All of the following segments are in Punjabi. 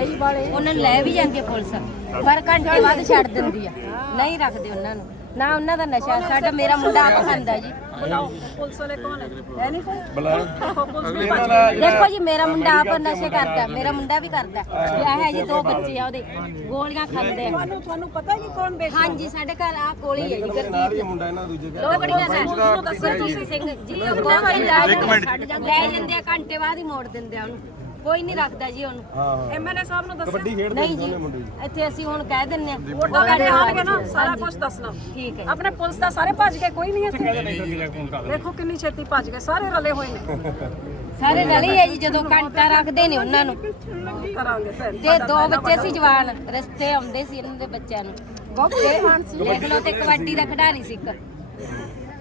ਉਹਨਾਂ ਨੂੰ ਲੈ ਵੀ ਜਾਂਦੀ ਆ ਪੁਲਿਸ। ਪਰ ਘੰਟੇ ਬਾਅਦ ਛੱਡ ਦਿੰਦੀ ਆ। ਨਹੀਂ ਰੱਖਦੇ ਉਹਨਾਂ ਨੂੰ। ਨਾ ਉਹਨਾਂ ਦਾ ਨਸ਼ਾ ਸਾਡਾ ਮੇਰਾ ਮੁੰਡਾ ਆਪ ਖਾਂਦਾ ਜੀ। ਪੁਲਿਸ ਵਾਲੇ ਕੌਣ ਹੈ ਹੈ ਨਹੀਂ ਕੋਈ? ਦੇਖੋ ਜੀ ਮੇਰਾ ਮੁੰਡਾ ਆਪ ਨਸ਼ੇ ਕਰਦਾ ਮੇਰਾ ਮੁੰਡਾ ਵੀ ਕਰਦਾ। ਵਿਆਹ ਹੈ ਜੀ ਦੋ ਬੱਚੇ ਆ ਉਹਦੇ ਗੋਲੀਆਂ ਖਾਂਦੇ ਆ। ਤੁਹਾਨੂੰ ਤੁਹਾਨੂੰ ਪਤਾ ਹੈ ਕਿ ਕੌਣ ਵੇਚ ਹਾਂਜੀ ਸਾਡੇ ਘਰ ਆ ਕੋਲ ਹੀ ਹੈ ਜੀ ਗਰਦੀ ਨਾਲ ਹੀ ਮੁੰਡਾ ਇਹਨਾਂ ਦਾ ਦੂਜੇ ਘਰ ਲੋਕੜੀਆਂ ਦਾ। ਦੱਸੋ ਸਿੰਘ। ਜੀ ਉਹ ਕੋਈ ਲੈ ਜਾਂਦੇ ਆ ਘੰਟੇ ਬਾਅਦ ਹੀ ਮੋੜ ਦਿੰਦੇ ਆ ਉਹਨੂੰ। ਕੋਈ ਨਹੀਂ ਰੱਖਦਾ ਜੀ ਉਹਨੂੰ। ਹਾਂ। ਹਾਂ ਐਮਐਲਏ ਸਾਹਿਬ ਨੂੰ ਦੱਸੋ ਕਬੱਡੀ ਖੇਡਦੇ ਨਹੀਂ ਜੀ ਦੋਨੇ ਮੁੰਡੇ ਜੀ। ਇੱਥੇ ਅਸੀਂ ਹੁਣ ਕਹਿ ਦਿੰਨੇ ਆ। ਵੋਟਾਂ ਲੈਣੇ ਆਉਣਗੇ ਨਾ ਸਾਰਾ ਕੁਝ ਦੱਸਣਾ ਠੀਕ ਹੈ ਆਪਣੇ ਪੁਲਿਸ ਦਾ ਸਾਰੇ ਭੱਜ ਗਏ ਕੋਈ ਨਹੀਂ ਇੱਥੇ। ਦੇਖੋ ਕਿੰਨੀ ਛੇਤੀ ਭੱਜ ਗਏ ਸਾਰੇ ਰਲੇ ਹੋਏ ਨੇ। ਸਾਰੇ ਰਲੇ ਆ ਜੀ ਜਦੋਂ ਘੰਟਾ ਰੱਖਦੇ ਨੇ ਉਹਨਾਂ ਨੂੰ। ਕਰਾਂਗੇ ਫਿਰ। ਤੇ ਦੋ ਬੱਚੇ ਸੀ ਜਵਾਨ ਰਸਤੇ ਆਉਂਦੇ ਸੀ ਇਹਨਾਂ ਦੇ ਬੱਚਿਆਂ ਨੂੰ। ਤੇ ਦੇਖ ਲਓ ਤੇ ਕਬੱਡੀ ਦਾ ਖਿਡਾਰੀ ਸੀ ਇੱਕ।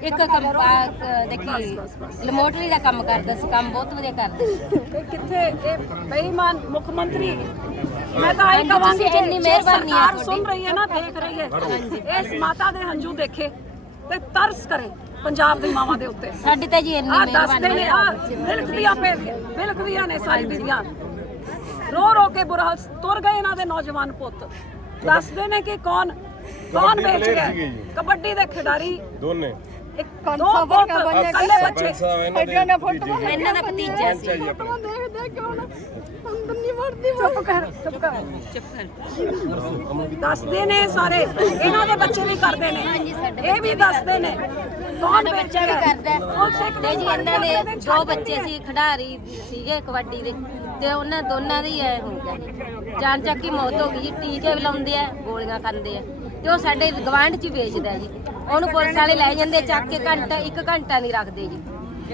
ਇੱਕ ਕੰਮ ਆ, ਦੇਖੀ ਲਮੋਟਰੀ ਦਾ ਕੰਮ ਕਰਦਾ ਸੀ ਕੰਮ ਬਹੁਤ ਵਧੀਆ ਕਰਦਾ ਸੀ। ਇਹ ਕਿੱਥੇ ਇਹ ਬੇਈਮਾਨ ਮੁੱਖ ਮੰਤਰੀ ਮੈਂ ਤਾਂ ਆਈ ਹਾਂਜੀ, ਕਵਾਂਗੀ ਤੁਸੀਂ ਇੰਨੀ ਮਿਹਰਬਾਨੀ ਆ ਸਰਕਾਰ ਸੁਣ ਰਹੀ ਹੈ ਨਾ ਦੇਖ ਰਹੀ ਹੈ। ਇਸ ਮਾਤਾ ਦੇ ਹੰਝੂ ਦੇਖੇ ਤੇ ਤਰਸ ਕਰੇ ਪੰਜਾਬ ਦੀ ਮਾਵਾਂ ਦੇ ਉੱਤੇ। ਸਾਡੀ ਤਾਂ ਜੀ ਇੰਨੀ ਆ ਦੱਸਦੇ ਮਿਹਰਬਾਨੀ ਨੇ ਆ। ਬਿਲਕਦੀਆਂ ਪੇ ਬਿਲਕਦੀਆਂ ਨੇ ਸਾਰੀ ਬੀਬੀਆਂ। ਰੋ ਰੋ ਕੇ ਬੁਰਾ ਹਾਲ ਤੁਰ ਗਏ ਇਹਨਾਂ ਦੇ ਨੌਜਵਾਨ ਪੁੱਤ। ਦੱਸਦੇ ਨੇ ਕਿ ਕੌਣ ਕੌਣ ਵੇਚ player ਗਿਆ ਸੀਗੇ ਜੀ। ਕਬੱਡੀ ਦੇ ਖਿਡਾਰੀ ਦੋਨੇ। ਇੱਕ ਦੋ ਪੁੱਤ ਕੱਲੇ ਬੱਚੇ ਸਰਪੰਚ ਸਾਹਿਬ ਇਹਨਾਂ ਦੇ ਦੂਜੇ ਇਹਨਾਂ ਦਾ ਭਤੀਜਾ ਸੀ। ਪੰਚ ਆ ਜੀ ਆਪਣੇ ਦੇਖ ਦੇਖ ਕੇ ਹੁਣ ਅੰਦਰ ਨਹੀਂ ਵੜਦੀ ਚੁੱਪ ਕਰ ਚੁੱਪ ਕਰ। ਚੁੱਪ ਕਰ। ਦੱਸਦੇ ਨੇ ਸਾਰੇ। ਇਹਨਾਂ ਦੇ ਬੱਚੇ ਵੀ ਕਰਦੇ ਨੇ। ਇਹ ਵੀ ਦੱਸਦੇ ਨੇ। ਕੌਣ ਬੱਚਾ ਵੀ ਕਰਦਾ ਹੈ। ਤੇ ਜੀ ਇਹਨਾਂ ਦੇ ਦੋ ਬੱਚੇ ਸੀ ਖਿਡਾਰੀ ਸੀਗੇ ਕਬੱਡੀ ਦੇ। ਤੇ ਉਹਨਾਂ ਦੋਨਾਂ ਦੀ ਐ ਹੋ। ਗਿਆ ਜੀ ਜਾਨ ਚੱਕ ਮੌਤ ਹੋ ਗਈ ਜੀ। ਟੀਕੇ ਵੀ ਲਾਉਂਦੇ ਆ ਗੋਲੀਆਂ ਖਾਂਦੇ ਆ। ਤੇ ਉਹ ਸਾਡੇ ਗਵਾਂਢ ਚ ਹੀ ਵੇਚਦਾ ਜੀ। ਉਹਨੂੰ ਪੁਲਿਸ ਵਾਲੇ ਲੈ ਜਾਂਦੇ ਚੱਕ ਕੇ ਘੰਟਾ ਇੱਕ ਘੰਟਾ ਨਹੀਂ ਰੱਖਦੇ ਜੀ।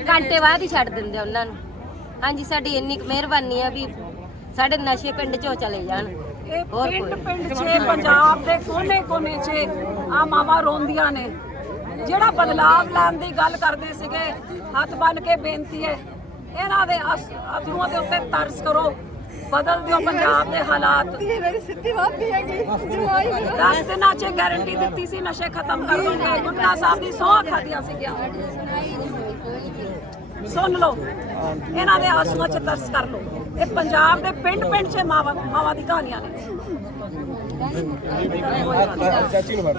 ਘੰਟੇ ਬਾਅਦ ਹੀ ਛੱਡ ਦਿੰਦੇ ਉਹਨਾਂ ਨੂੰ। ਹਾਂਜੀ ਸਾਡੀ ਇੰਨੀ ਕੁ ਮਿਹਰਬਾਨੀ ਆ ਵੀ ਸਾਡੇ ਨਸ਼ੇ ਪਿੰਡ ਚੋਂ ਚਲੇ ਜਾਣ। ਇਹ ਹੋਰ ਪਿੰਡ। ਪਿੰਡ 'ਚ ਪੰਜਾਬ ਦੇ ਕੋਨੇ ਕੋਨੇ 'ਚ ਆ ਮਾਵਾਂ ਰੋਂਦੀਆਂ ਨੇ। ਜਿਹੜਾ ਬਦਲਾਵ ਲੈਣ ਦੀ ਗੱਲ ਕਰਦੇ ਸੀਗੇ ਹੱਥ ਬੰਨ ਕੇ ਬੇਨਤੀ ਹੈ ਇਹਨਾਂ ਦੇ ਅਸ- ਅਥਰੂਆਂ ਦੇ ਉੱਤੇ ਤਰਸ ਕਰੋ। ਬਦਲ ਦਿਓ ਪੰਜਾਬ ਦੇ ਹਾਲਾਤ। ਮੇਰੀ ਸਿੱਧੀ ਵਾਪੀ ਹੈਗੀ 10 ਦਿਨਾਂ 'ਚ ਗਾਰੰਟੀ ਦਿੱਤੀ ਸੀ ਨਸ਼ੇ ਖਤਮ ਕਰ ਦੋਗੇ। ਗੁਟਕਾ ਸਾਹਿਬ ਦੀ ਸੌਂ ਖਾਦੀਆਂ ਸੀਗੀਆਂ। ਸੁਣ ਲਓ ਇਹਨਾਂ ਦੇ ਆਸੂਆਂ 'ਚ ਤਰਸ ਕਰ ਲਓ। ਇਹ ਪੰਜਾਬ ਦੇ ਪਿੰਡ ਪਿੰਡ 'ਚ ਮਾਵਾਂ ਮਾਵਾਂ ਦੀ ਕਹਾਣੀਆਂ ਨੇ। ਚਾਚੀ ਨੂੰ ਫੜ